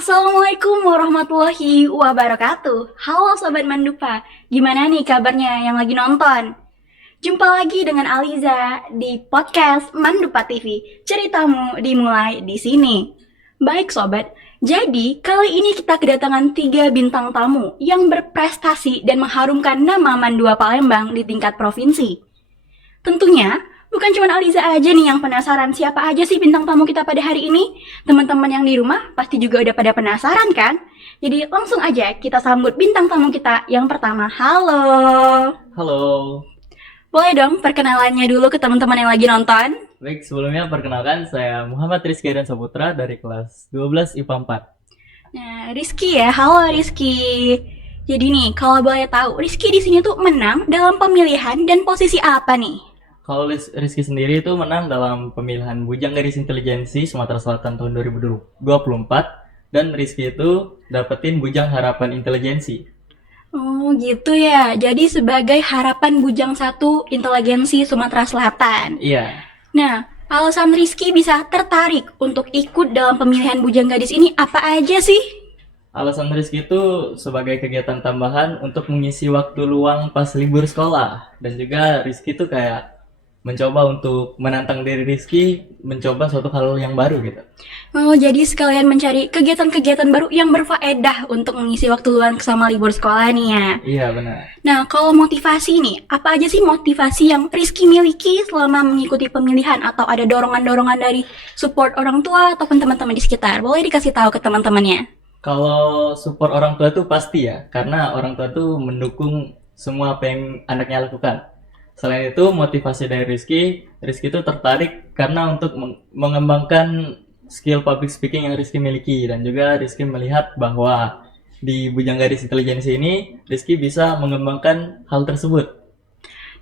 Assalamualaikum warahmatullahi wabarakatuh. Halo Sobat Mandupa, gimana nih kabarnya yang lagi nonton? Jumpa lagi dengan Aliza di podcast Mandupa TV. Ceritamu dimulai di sini. Baik Sobat, jadi kali ini kita kedatangan 3 bintang tamu yang berprestasi dan mengharumkan nama Mandua Palembang di tingkat provinsi. Tentunya, bukan cuma Aliza aja nih yang penasaran siapa aja sih bintang tamu kita pada hari ini. Teman-teman yang di rumah pasti juga udah pada penasaran kan? Jadi langsung aja kita sambut bintang tamu kita yang pertama. Halo. Halo, Boleh dong perkenalannya dulu ke teman-teman yang lagi nonton? baik sebelumnya perkenalkan saya Muhammad Rizky dan Saputra dari kelas 12 IPA 4. Nah, Rizky ya. Halo Rizky. Jadi nih, kalau boleh tahu, Rizky di sini tuh menang dalam pemilihan dan posisi apa nih? Kalau Rizky sendiri itu menang dalam pemilihan Bujang Gadis Intelijensi Sumatera Selatan tahun 2024 dan Rizky itu dapetin Bujang Harapan Intelijensi. Oh gitu ya, jadi sebagai harapan Bujang 1 Intelijensi Sumatera Selatan. Iya, Nah, alasan Rizky bisa tertarik untuk ikut dalam pemilihan Bujang Gadis ini apa aja sih? alasan Rizky itu sebagai kegiatan tambahan untuk mengisi waktu luang pas libur sekolah. Dan juga Rizky itu kayak mencoba untuk menantang diri Rizky mencoba suatu hal yang baru gitu. Oh, jadi sekalian mencari kegiatan-kegiatan baru yang berfaedah untuk mengisi waktu luang sama libur sekolah nih ya. Iya benar. Nah, kalau motivasi nih, apa aja sih motivasi yang Rizky miliki selama mengikuti pemilihan atau ada dorongan-dorongan dari support orang tua ataupun teman-teman di sekitar? Boleh dikasih tahu ke teman-temannya. Kalau support orang tua itu pasti ya, karena orang tua tuh mendukung semua apa yang anaknya lakukan. Selain itu, motivasi dari Rizky itu tertarik karena untuk mengembangkan skill public speaking yang Rizky miliki. Dan juga Rizky melihat bahwa di Bujang Gadis Intelijensi ini, Rizky bisa mengembangkan hal tersebut.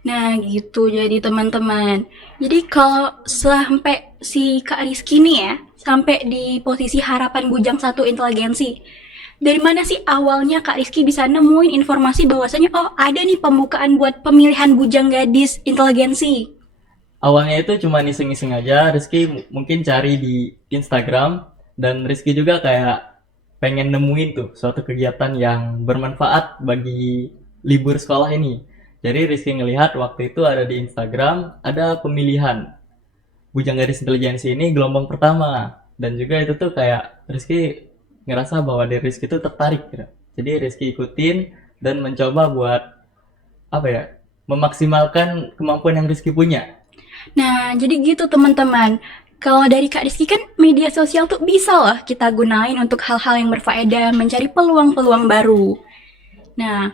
Nah, gitu jadi teman-teman. Jadi kalau sampai si Kak Rizky nih ya, sampai di posisi harapan Bujang 1 Intelijensi, dari mana sih awalnya Kak Rizky bisa nemuin informasi bahwasanya oh ada nih pembukaan buat pemilihan Bujang Gadis Intelijensi? Awalnya itu cuma iseng-iseng aja, Rizky mungkin cari di Instagram, dan Rizky juga kayak pengen nemuin tuh suatu kegiatan yang bermanfaat bagi libur sekolah ini. Jadi Rizky ngelihat waktu itu ada di Instagram, ada pemilihan Bujang Gadis Intelijensi ini gelombang pertama. Dan juga itu tuh kayak Rizky ngerasa bahwa diri Rizky itu tertarik gitu. Jadi Rizky ikutin dan mencoba buat apa ya, memaksimalkan kemampuan yang Rizky punya. Nah, jadi gitu teman-teman. Kalau dari Kak Rizky kan media sosial tuh bisa loh kita gunain untuk hal-hal yang berfaedah, mencari peluang-peluang baru. Nah,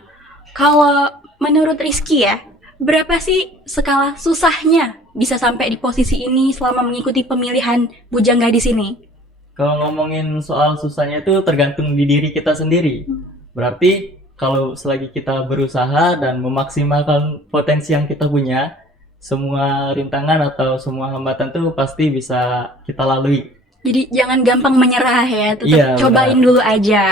kalau menurut Rizky ya, berapa sih skala susahnya bisa sampai di posisi ini selama mengikuti pemilihan Bujang Gadis ini? Kalau ngomongin soal susahnya itu tergantung di diri kita sendiri. Berarti kalau selagi kita berusaha dan memaksimalkan potensi yang kita punya, semua rintangan atau semua hambatan tuh pasti bisa kita lalui. Jadi jangan gampang menyerah ya, tetap Iya, cobain benar. dulu aja.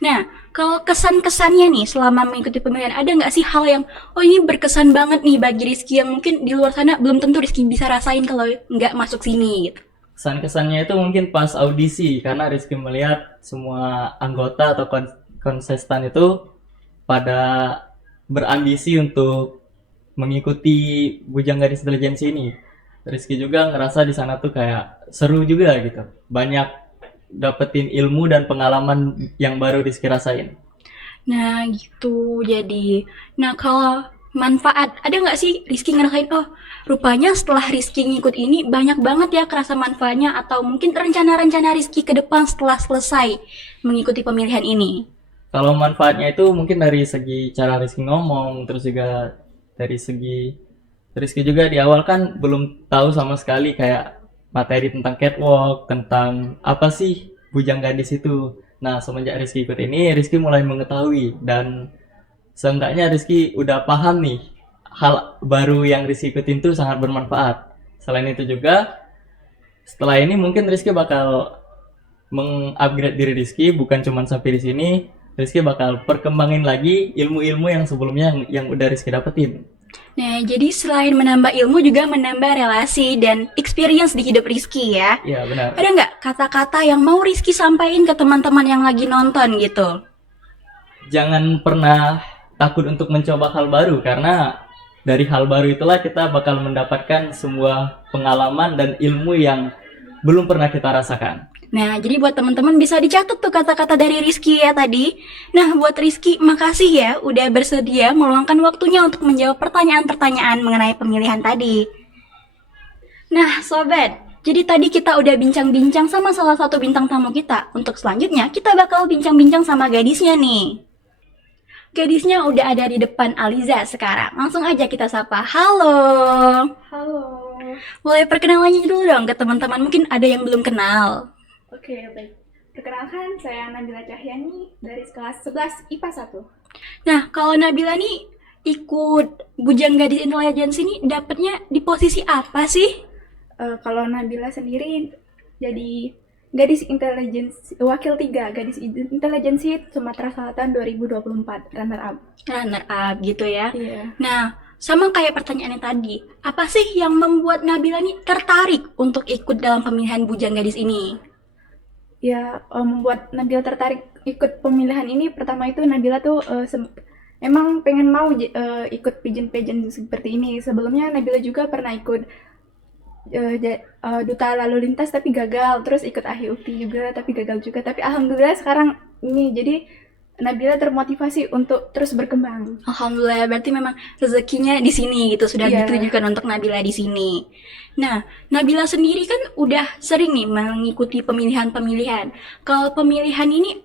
Nah, kalau kesan-kesannya nih selama mengikuti pemilihan, ada nggak sih hal yang, oh ini berkesan banget nih bagi Rizky yang mungkin di luar sana belum tentu Rizky bisa rasain kalau nggak masuk sini gitu. Kesan-kesannya itu mungkin pas audisi, karena Rizky melihat semua anggota atau konsestan itu pada berambisi untuk mengikuti Bujang Gadis Intelijensi ini. Rizky juga ngerasa di sana tuh kayak seru juga gitu. Banyak dapetin ilmu dan pengalaman yang baru Rizky rasain. Nah gitu jadi. Nah kalau manfaat, ada nggak sih Rizky ngerasain, oh rupanya setelah Rizky ngikut ini banyak banget ya kerasa manfaatnya atau mungkin rencana-rencana Rizky ke depan setelah selesai mengikuti pemilihan ini? Kalau manfaatnya itu mungkin dari segi cara Rizky ngomong, terus juga dari segi Rizky juga di awal kan belum tahu sama sekali kayak materi tentang catwalk, tentang apa sih bujang gadis itu. Nah, semenjak Rizky ikut ini, Rizky mulai mengetahui dan seenggaknya Rizky udah paham nih hal baru yang Rizky ikutin tuh sangat bermanfaat. Selain itu juga, setelah ini mungkin Rizky bakal mengupgrade diri Rizky, bukan cuma sampai di sini. Rizky bakal perkembangin lagi ilmu-ilmu yang sebelumnya yang udah Rizky dapetin. Nah, jadi selain menambah ilmu juga menambah relasi dan experience di hidup Rizky ya. Iya, benar. Ada nggak kata-kata yang mau Rizky sampaikan ke teman-teman yang lagi nonton gitu? Jangan pernah takut untuk mencoba hal baru, karena dari hal baru itulah kita bakal mendapatkan semua pengalaman dan ilmu yang belum pernah kita rasakan. Nah, jadi buat teman-teman bisa dicatat tuh kata-kata dari Rizky ya tadi. Nah, buat Rizky, makasih ya udah bersedia meluangkan waktunya untuk menjawab pertanyaan-pertanyaan mengenai pemilihan tadi. Nah, sobat, jadi tadi kita udah bincang-bincang sama salah satu bintang tamu kita. Untuk selanjutnya, kita bakal bincang-bincang sama gadisnya nih. Gadisnya udah ada di depan Aliza sekarang. Langsung aja kita sapa. Halo. Halo. Boleh perkenalannya dulu dong ke teman-teman. Mungkin ada yang belum kenal. Oke, baik. Perkenalkan, saya Nabila Cahyani dari kelas 11 IPA 1. Nah, kalau Nabila nih ikut Bujang Gadis Intelijensi ini dapetnya di posisi apa sih? Kalau Nabila sendiri jadi gadis intelijensi wakil 3 gadis intelijensi Sumatera Selatan 2024 runner up. Runner up gitu ya. Iya. Nah, sama kayak pertanyaannya tadi, apa sih yang membuat Nabila nih tertarik untuk ikut dalam pemilihan Bujang Gadis ini? Ya, membuat Nabila tertarik ikut pemilihan ini pertama itu Nabila tuh emang pengen mau ikut pageant-pageant seperti ini. Sebelumnya Nabila juga pernah ikut duta lalu lintas tapi gagal, terus ikut AHI juga tapi gagal juga. Tapi alhamdulillah sekarang ini jadi Nabila termotivasi untuk terus berkembang. Alhamdulillah, berarti memang rezekinya di sini gitu, sudah Iya. ditujukan untuk Nabila di sini. Nah, Nabila sendiri kan udah sering nih mengikuti pemilihan-pemilihan. Kalau pemilihan ini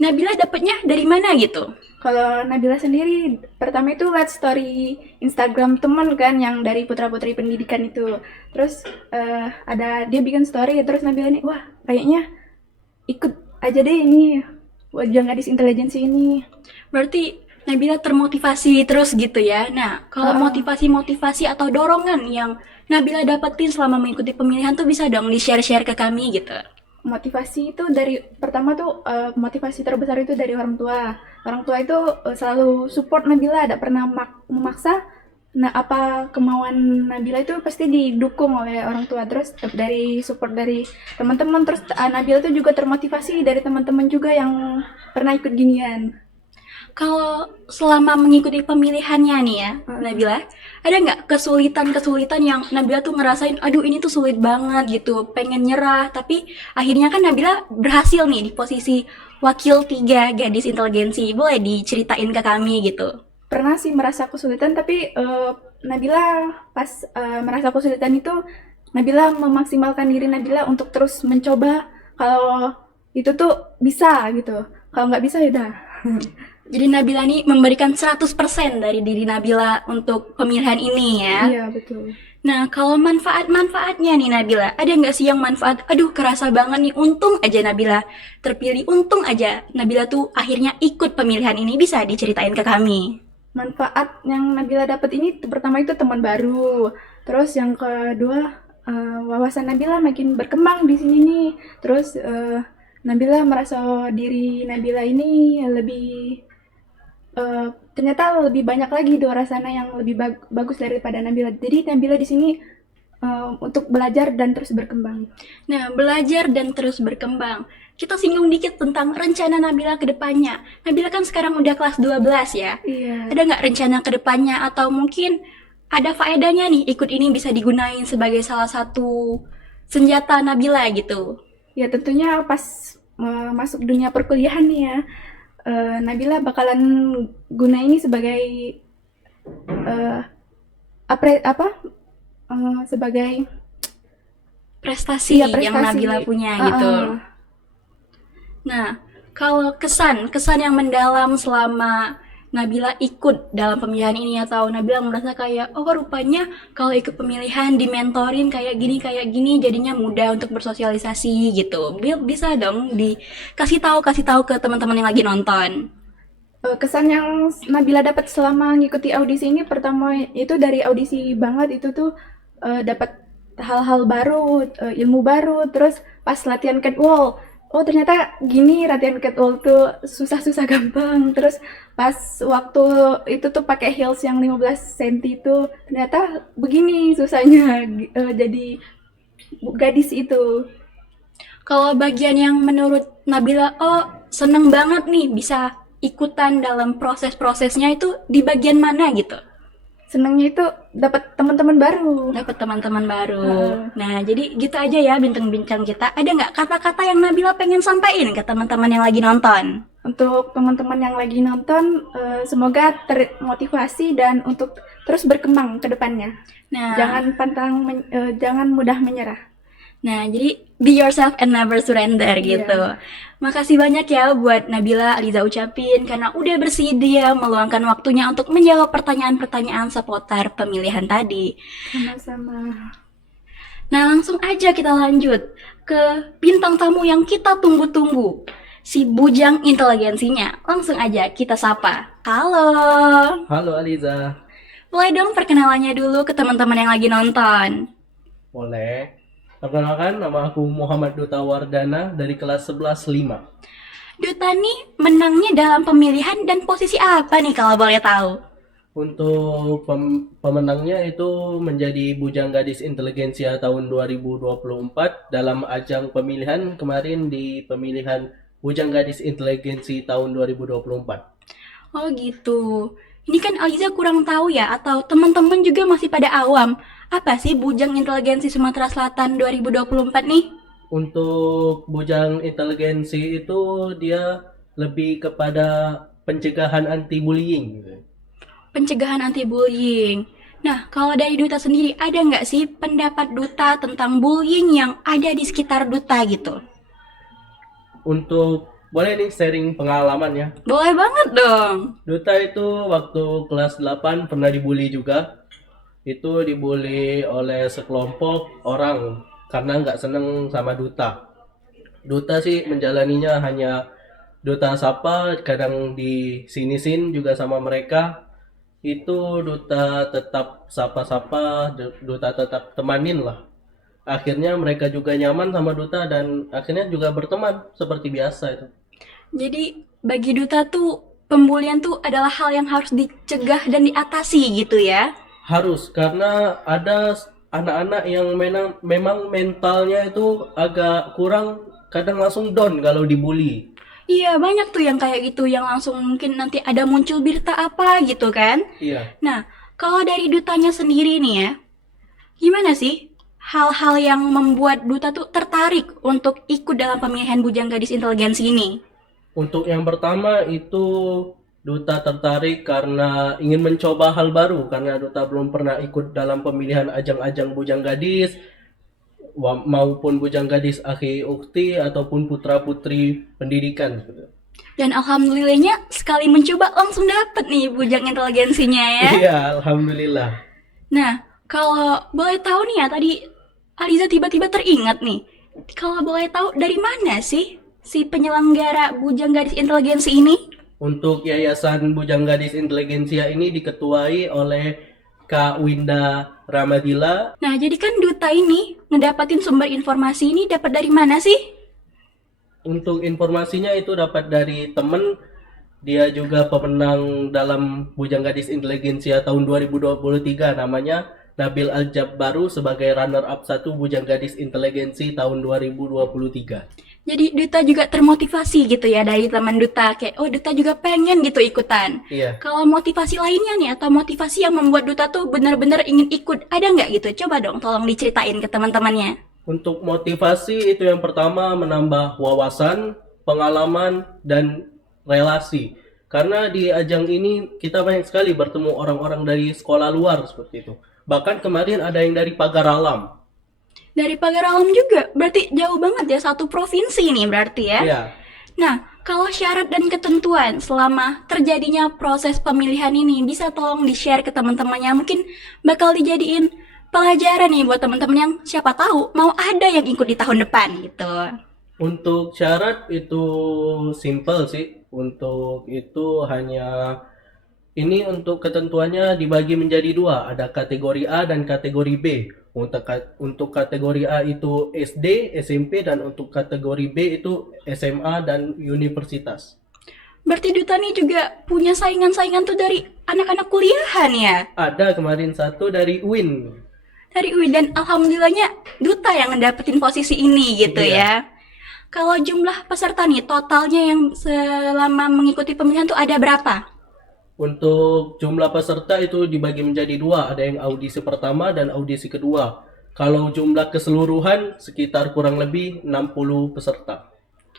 Nabila dapetnya dari mana gitu? Kalau Nabila sendiri pertama itu lihat story Instagram teman kan yang dari putra-putri pendidikan itu. Terus ada dia bikin story terus Nabila nih, wah kayaknya ikut aja deh ini Bujang Gadis Intelijensi ini. Berarti Nabila termotivasi terus gitu ya. Nah, kalau motivasi-motivasi atau dorongan yang Nabila dapetin selama mengikuti pemilihan tuh bisa dong di-share-share ke kami gitu. Motivasi itu dari pertama tuh motivasi terbesar itu dari orang tua. Orang tua itu selalu support Nabila, tidak pernah memaksa. Nah, apa kemauan Nabila itu pasti didukung oleh orang tua. Terus dari support dari teman-teman, terus Nabila itu juga termotivasi dari teman-teman juga yang pernah ikut ginian. Kalau selama mengikuti pemilihannya nih ya, Nabila, ada nggak kesulitan-kesulitan yang Nabila tuh ngerasain, aduh ini tuh sulit banget gitu, pengen nyerah, tapi akhirnya kan Nabila berhasil nih di posisi wakil 3 gadis intelijensi. Boleh diceritain ke kami gitu? Pernah sih merasa kesulitan, tapi Nabila pas merasa kesulitan itu Nabila memaksimalkan diri Nabila untuk terus mencoba kalau itu tuh bisa gitu. Kalau nggak bisa ya udah. Jadi Nabila nih memberikan 100% dari diri Nabila untuk pemilihan ini ya. Iya, betul. Nah, kalau manfaat-manfaatnya nih Nabila, ada nggak sih yang manfaat, aduh kerasa banget nih, untung aja Nabila terpilih, untung aja Nabila tuh akhirnya ikut pemilihan ini, bisa diceritain ke kami? Manfaat yang Nabila dapat ini pertama itu teman baru. Terus yang kedua wawasan Nabila makin berkembang di sini nih. Terus Nabila merasa diri Nabila ini lebih ternyata lebih banyak lagi di luar sana yang lebih bagus daripada Nabila. Jadi Nabila di sini untuk belajar dan terus berkembang. Nah, belajar dan terus berkembang. Kita singgung dikit tentang rencana Nabila ke depannya. Nabila kan sekarang udah kelas 12 ya. Iya. Ada nggak rencana ke depannya atau mungkin ada faedahnya nih ikut ini bisa digunain sebagai salah satu senjata Nabila gitu? Ya tentunya pas masuk dunia perkuliahan nih ya, Nabila bakalan guna ini sebagai sebagai Prestasi iya, yang Nabila punya gitu. Nah, kalau kesan yang mendalam selama Nabila ikut dalam pemilihan ini atau Nabila merasa kayak, oh rupanya kalau ikut pemilihan dimentorin kayak gini jadinya mudah untuk bersosialisasi gitu. Bisa dong dikasih tahu ke teman-teman yang lagi nonton. Kesan yang Nabila dapat selama ngikuti audisi ini pertama itu dari audisi banget itu tuh dapat hal-hal baru, ilmu baru, terus pas latihan catwalk oh ternyata gini latihan catwalk tuh susah-susah gampang. Terus pas waktu itu tuh pakai heels yang 15 cm tuh ternyata begini susahnya jadi gadis itu. Kalau bagian yang menurut Nabila, oh seneng banget nih bisa ikutan dalam proses-prosesnya itu di bagian mana gitu? Senangnya itu dapat teman-teman baru. Dapat teman-teman baru. Heeh. Nah, jadi gitu aja ya bincang-bincang kita. Ada nggak kata-kata yang Nabila pengen sampaikan ke teman-teman yang lagi nonton? Untuk teman-teman yang lagi nonton, semoga termotivasi dan untuk terus berkembang ke depannya. Nah, Jangan mudah menyerah. Nah, jadi be yourself and never surrender gitu. Makasih banyak ya buat Nabila Aliza ucapin karena udah bersedia meluangkan waktunya untuk menjawab pertanyaan-pertanyaan seputar pemilihan tadi. Sama-sama. Nah, langsung aja kita lanjut ke bintang tamu yang kita tunggu-tunggu. Si bujang inteligensinya. Langsung aja kita sapa. Halo. Halo Aliza, Boleh dong perkenalannya dulu ke teman-teman yang lagi nonton. boleh. Perkenalkan, nama aku Muhammad Duta Wardana dari kelas 11 5. Duta nih menangnya dalam pemilihan dan posisi apa nih kalau boleh tahu? Untuk pemenangnya itu menjadi Bujang Gadis Inteligensia tahun 2024 dalam ajang pemilihan kemarin di pemilihan Bujang Gadis Inteligensi tahun 2024. Oh gitu. Ini kan Aliza kurang tahu ya, atau teman-teman juga masih pada awam. Apa sih Bujang Inteligensi Sumatera Selatan 2024 nih? Untuk Bujang Inteligensi itu dia lebih kepada pencegahan anti-bullying gitu. Pencegahan anti-bullying. Nah, kalau dari Duta sendiri, ada nggak sih pendapat Duta tentang bullying yang ada di sekitar Duta gitu? Untuk boleh nih sharing pengalaman ya. Boleh banget dong. Duta itu waktu kelas 8 pernah dibully juga. Itu dibully oleh sekelompok orang karena nggak seneng sama Duta. Duta sih menjalaninya hanya Duta sapa, kadang di sini-sin juga sama mereka. Itu Duta tetap sapa-sapa, Duta tetap temanin lah. Akhirnya mereka juga nyaman sama Duta dan akhirnya juga berteman seperti biasa itu. Jadi, bagi Duta tuh, pembulian tuh adalah hal yang harus dicegah dan diatasi gitu ya. Harus, karena ada anak-anak yang memang mentalnya itu agak kurang, kadang langsung down kalau dibully. Iya, banyak tuh yang kayak gitu, yang langsung mungkin nanti ada muncul berita apa gitu kan. Iya, Nah, kalau dari Dutanya sendiri nih ya, gimana sih hal-hal yang membuat Duta tuh tertarik untuk ikut dalam pemilihan Bujang Gadis Inteligensi ini? untuk yang pertama itu Duta tertarik karena ingin mencoba hal baru, karena Duta belum pernah ikut dalam pemilihan ajang-ajang Bujang Gadis, maupun Bujang Gadis Akhi Ukti ataupun putra-putri pendidikan. Dan alhamdulillahnya sekali mencoba langsung dapet nih Bujang Inteligensinya ya. Iya, alhamdulillah. Nah, kalau boleh tahu nih ya, tadi Aliza tiba-tiba teringat nih. Kalau boleh tahu dari mana sih si penyelenggara Bujang Gadis Inteligensi ini? Untuk Yayasan Bujang Gadis Inteligensia ini diketuai oleh Kak Winda Ramadila. Nah, jadi kan Duta ini ngedapatin sumber informasi ini dapat dari mana sih? Untuk informasinya itu dapat dari temen, dia juga pemenang dalam Bujang Gadis Inteligensia tahun 2023, namanya Nabil Al-Jabbaru sebagai runner-up 1 Bujang Gadis Inteligensi tahun 2023. Jadi Duta juga termotivasi gitu ya dari teman Duta. Kayak, oh Duta juga pengen gitu ikutan. Iya. Kalau motivasi lainnya nih, atau motivasi yang membuat Duta tuh benar-benar ingin ikut, ada nggak gitu? Coba dong tolong diceritain ke teman-temannya. Untuk motivasi itu yang pertama menambah wawasan, pengalaman, dan relasi. Karena di ajang ini kita banyak sekali bertemu orang-orang dari sekolah luar seperti itu. Bahkan kemarin ada yang dari Pagar Alam. Dari Pagar Alam juga, berarti jauh banget ya, satu provinsi nih berarti ya. Iya. Nah, kalau syarat dan ketentuan selama terjadinya proses pemilihan ini bisa tolong di-share ke teman-temannya. Mungkin bakal dijadiin pelajaran nih buat teman-teman yang siapa tahu mau ada yang ikut di tahun depan gitu. Untuk syarat itu simple sih. Untuk itu hanya ini untuk ketentuannya dibagi menjadi dua. Ada kategori A dan kategori B. Untuk kategori A itu SD, SMP, dan untuk kategori B itu SMA dan universitas. Berarti Duta nih juga punya saingan-saingan tuh dari anak-anak kuliahan ya? Ada kemarin satu dari UIN. Dari UI, dan alhamdulillahnya Duta yang ngedapetin posisi ini gitu Iya. ya. Kalau jumlah peserta nih, totalnya yang selama mengikuti pemilihan tuh ada berapa? Untuk jumlah peserta itu dibagi menjadi dua, ada yang audisi pertama dan audisi kedua. Kalau jumlah keseluruhan sekitar kurang lebih 60 peserta.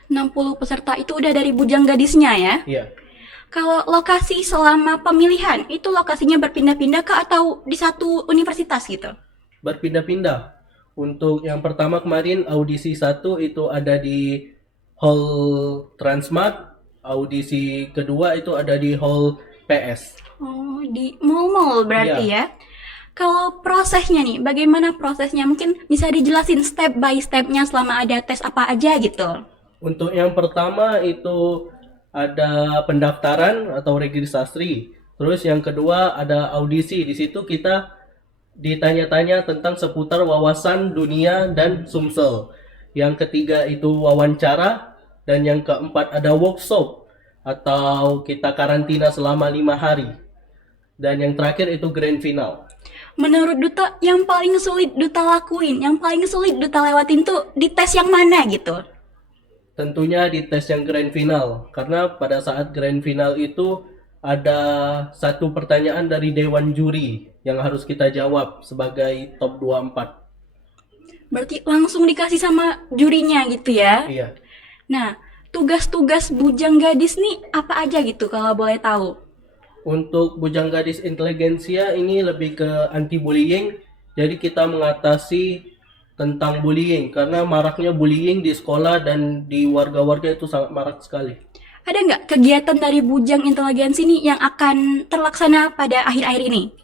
60 peserta itu udah dari bujang gadisnya ya? Iya. Kalau lokasi selama pemilihan, itu lokasinya berpindah-pindah kah atau di satu universitas gitu? Berpindah-pindah. Untuk yang pertama kemarin audisi 1 itu ada di Hall Transmart, audisi kedua itu ada di Hall PS. Oh, di mall-mall berarti ya? Kalau prosesnya nih, bagaimana prosesnya? Mungkin bisa dijelasin step by stepnya selama ada tes apa aja gitu. Untuk yang pertama itu ada pendaftaran atau registrasi. Terus yang kedua ada audisi. Di situ kita ditanya-tanya tentang seputar wawasan dunia dan Sumsel. Yang ketiga itu wawancara, dan yang keempat ada workshop atau kita karantina selama 5 hari. Dan yang terakhir itu grand final. Menurut Duta, yang paling sulit Duta lakuin, yang paling sulit Duta lewatin tuh di tes yang mana gitu? Tentunya di tes yang grand final, karena pada saat grand final itu ada satu pertanyaan dari dewan juri yang harus kita jawab sebagai top 24. Berarti langsung dikasih sama jurinya gitu ya? Iya. Nah, tugas-tugas bujang gadis nih apa aja gitu kalau boleh tahu? Untuk Bujang Gadis Inteligensia ini lebih ke anti bullying. Jadi kita mengatasi tentang bullying karena maraknya bullying di sekolah dan di warga-warga itu sangat marak sekali. Ada nggak kegiatan dari bujang inteligensi nih yang akan terlaksana pada akhir-akhir ini?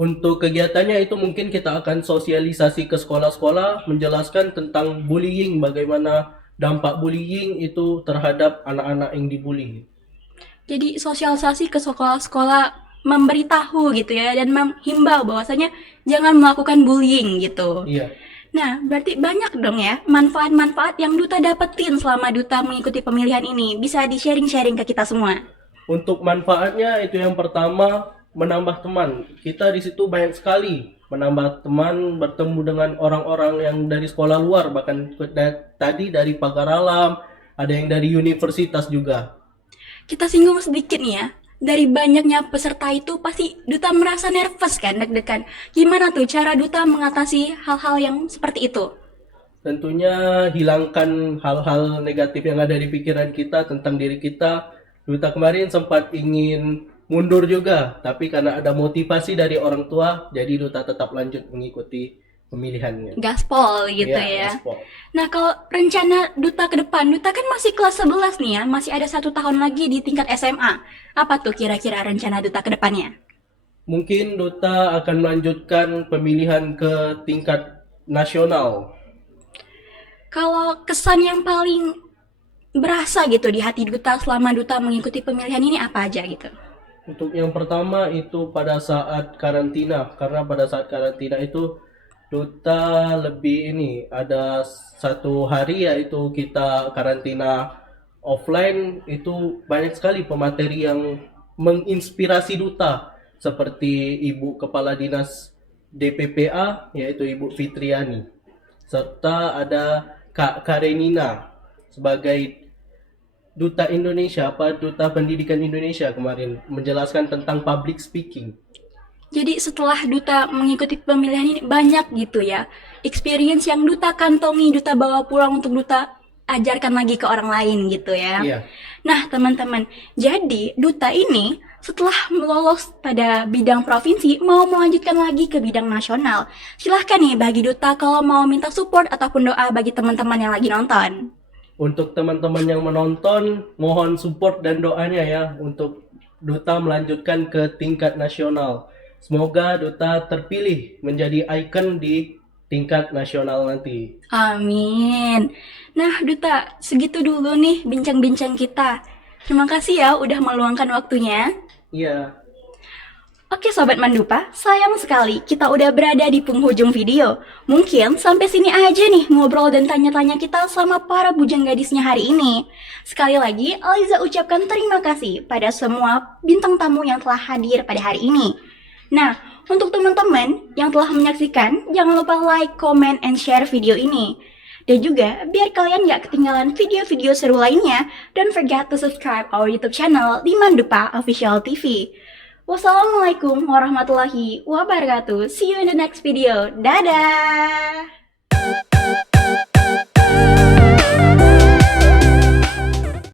Untuk kegiatannya itu mungkin kita akan sosialisasi ke sekolah-sekolah menjelaskan tentang bullying, bagaimana dampak bullying itu terhadap anak-anak yang dibully. Jadi sosialisasi ke sekolah-sekolah, memberitahu gitu ya, dan menghimbau bahwasanya jangan melakukan bullying gitu. Iya. Nah, berarti banyak dong ya manfaat-manfaat yang Duta dapetin selama Duta mengikuti pemilihan ini. Bisa di-sharing-sharing ke kita semua. Untuk manfaatnya itu yang pertama menambah teman. Kita di situ banyak sekali menambah teman, bertemu dengan orang-orang yang dari sekolah luar, bahkan tadi dari Pagar Alam, ada yang dari universitas juga. Kita singgung sedikit nih ya. Dari banyaknya peserta itu pasti Duta merasa nervous kan, deg-degan. Gimana tuh cara Duta mengatasi hal-hal yang seperti itu? Tentunya hilangkan hal-hal negatif yang ada di pikiran kita tentang diri kita. Duta kemarin sempat ingin mundur juga, tapi karena ada motivasi dari orang tua, jadi Duta tetap lanjut mengikuti pemilihannya. Gaspol gitu Iya, ya. gaspol. Nah, kalau rencana Duta ke depan, Duta kan masih kelas 11 nih ya, masih ada 1 tahun lagi di tingkat SMA. Apa tuh kira-kira rencana Duta ke depannya? Mungkin Duta akan melanjutkan pemilihan ke tingkat nasional. Kalau kesan yang paling berasa gitu di hati Duta selama Duta mengikuti pemilihan ini apa aja gitu? Untuk yang pertama itu pada saat karantina, karena pada saat karantina itu Duta lebih ini ada 1 hari yaitu kita karantina offline, itu banyak sekali pemateri yang menginspirasi Duta seperti Ibu Kepala Dinas DPPA yaitu Ibu Fitriani, serta ada Kak Karenina sebagai Duta Indonesia, Duta Pendidikan Indonesia kemarin menjelaskan tentang public speaking. Jadi setelah Duta mengikuti pemilihan ini banyak gitu ya experience yang Duta kantongi, Duta bawa pulang untuk Duta ajarkan lagi ke orang lain gitu ya. Iya. Nah teman-teman, jadi Duta ini setelah lolos pada bidang provinsi mau melanjutkan lagi ke bidang nasional. Silahkan nih bagi Duta kalau mau minta support ataupun doa bagi teman-teman yang lagi nonton. Untuk teman-teman yang menonton, mohon support dan doanya ya untuk Duta melanjutkan ke tingkat nasional. Semoga Duta terpilih menjadi ikon di tingkat nasional nanti. Amin. Nah Duta, segitu dulu nih bincang-bincang kita. Terima kasih ya udah meluangkan waktunya. Iya. Oke Sobat Mandupa, sayang sekali kita udah berada di penghujung video. Mungkin sampai sini aja nih ngobrol dan tanya-tanya kita sama para bujang gadisnya hari ini. Sekali lagi, Aliza ucapkan terima kasih pada semua bintang tamu yang telah hadir pada hari ini. Nah, untuk teman-teman yang telah menyaksikan, jangan lupa like, comment, and share video ini. Dan juga, biar kalian gak ketinggalan video-video seru lainnya, don't forget to subscribe our YouTube channel di Mandupa Official TV. Wassalamualaikum warahmatullahi wabarakatuh. See you in the next video. Dadah!